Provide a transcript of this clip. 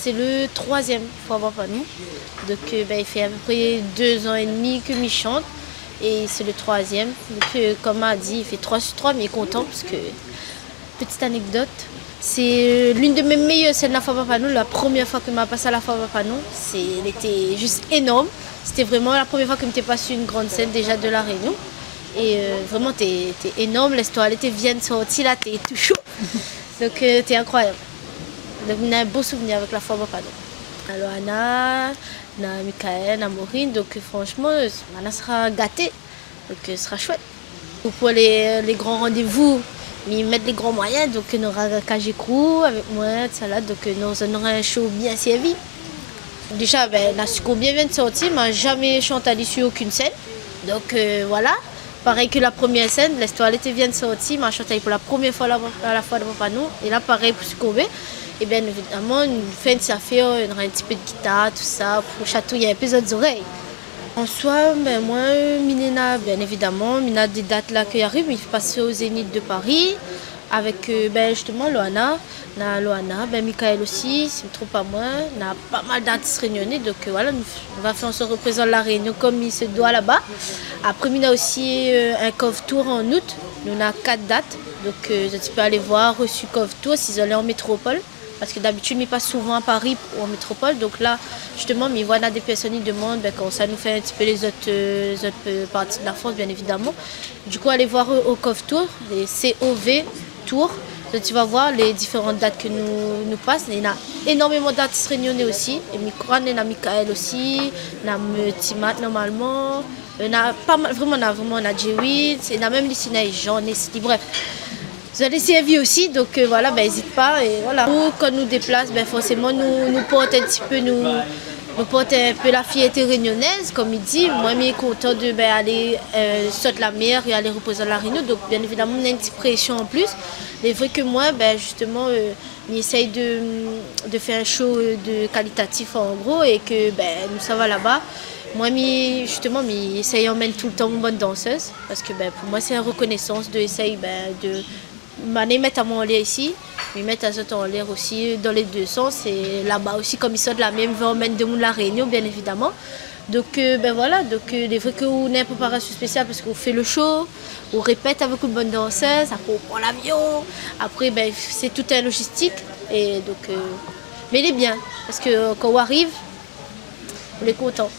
c'est le troisième fois avant nous. Donc il fait à peu près 2 ans et demi que je chante. Et c'est le troisième. Donc comme a dit, il fait 3 sur 3, mais il est content parce que, petite anecdote, c'est l'une de mes meilleures scènes de la fois Papanou. La première fois que je passé à la fois Papanou, elle était juste énorme. C'était vraiment la première fois que je m'étais passé une grande scène déjà de la Réunion. Et vraiment, t'es énorme, l'histoire, elle vient de sortir là, t'es tout chaud. Donc t'es incroyable. Donc on a un beau souvenir avec la fois Papanou. Alors Anna, Michael, Maureen, donc franchement, Anna sera gâtée. Donc ce sera chouette. Donc, pour les grands rendez-vous, ils mettent les grands moyens, donc on aura Cage Crew avec moi, salade, donc nous aurons un show bien servi. Déjà, la Suco bien vient de sortir, mais jamais chanté sur aucune scène. Donc voilà, pareil que la première scène, l'histoire vient de sortir, mais chanté pour la première fois à la fois de Papanou. Et là, pareil pour Suco. Et bien évidemment, une fin de affaire, on aura un petit peu de guitare, tout ça, pour chatouiller un peu les oreilles. En soi, moi, Minena, bien évidemment, Mina des dates là qui arrivent, il passe au Zénith de Paris avec justement Loana, Michael aussi, si je ne me trompe pas moi, on a pas mal d'artistes réunionnais, donc voilà, on va faire en sorte de représenter la Réunion comme il se doit là-bas. Après, on a aussi un Cove Tour en août, on a 4 dates, donc tu peux aller voir reçu Cove Tour s'ils allaient en métropole. Parce que d'habitude, je passe souvent à Paris ou en métropole. Donc là, justement, mais voilà, des personnes qui demandent quand ça nous fait un petit peu les autres parties de la France, bien évidemment. Du coup, allez voir au COV Tour, les COV Tour. Donc, tu vas voir les différentes dates que nous passent. Il y a énormément d'artistes réunionnais aussi. Et Mikran, il y a Michael aussi, il y a Timat normalement. Il y a pas mal, vraiment, on a J8, il y a même les Sinaï, Jean, bref. Vous allez servir aussi, donc voilà, n'hésite pas. Et voilà. Nous, quand nous déplaçons, forcément, nous portons un petit peu, nous portons un peu la fierté réunionnaise, comme il dit. Moi, je suis content d'aller sauter la mer et aller reposer à la Réunion. Donc, bien évidemment, on a une petite pression en plus. Mais vrai que moi, justement, j'essaye de faire un show de qualitatif en gros et que nous, ça va là-bas. Moi, justement, j'essaye d'emmener tout le temps une bonne danseuse parce que pour moi, c'est une reconnaissance d'essayer de mettre à moi en l'air ici, mais mettre à autres en l'air aussi dans les deux sens. Et là-bas aussi, comme ils sont de la même, on emmène de la Réunion, bien évidemment. Donc, voilà, donc il est vrai qu'on a une préparation spéciale parce qu'on fait le show, on répète avec une bonne danseuse, après on prend l'avion, après c'est toute une logistique. Et donc, mais il est bien, parce que quand on arrive, on est content.